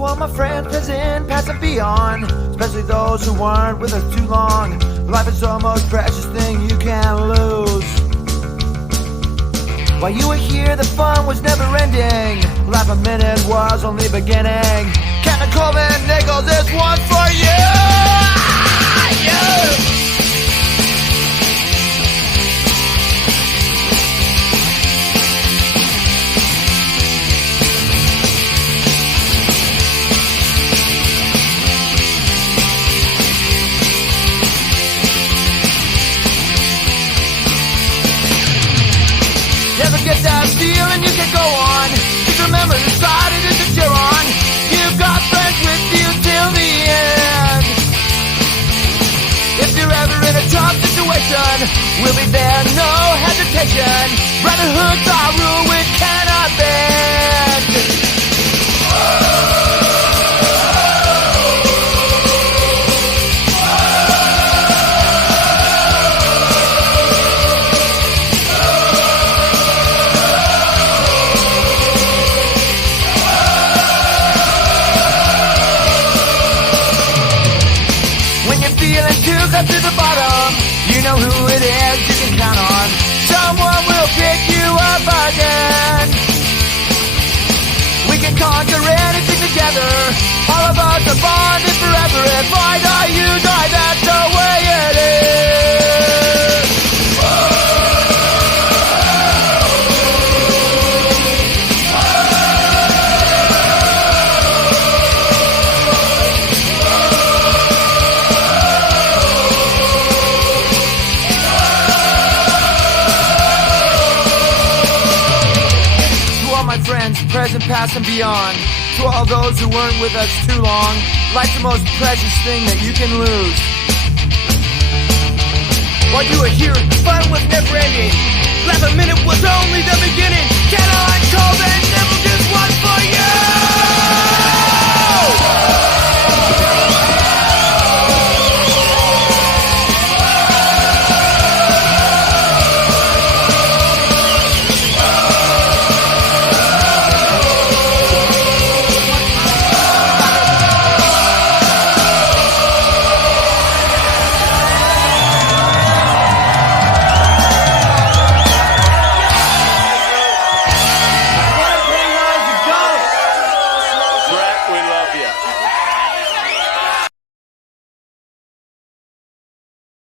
To all my friends present, past and beyond, especially those who weren't with us too long. Life is the most precious thing you can lose. While you were here, the fun was never ending. Life a minute was only beginning. Captain Colvin Nichols, this one's for you! Never get that feeling you can go on. Just remember the side it is that you're on. You've got friends with you till the end. If you're ever in a tough situation, we'll be there, no hesitation. Brotherhood's our rule, we cannot bend. Up to the bottom, you know who it is, you can count on. Someone will pick you up again. We can conquer anything together. All of us are bonded forever. If I die, you die, that's the way it is. My friends, present, past, and beyond. To all those who weren't with us too long, life's the most precious thing that you can lose. While you were here, fun was never ending. Last minute was only the beginning. Can I call that?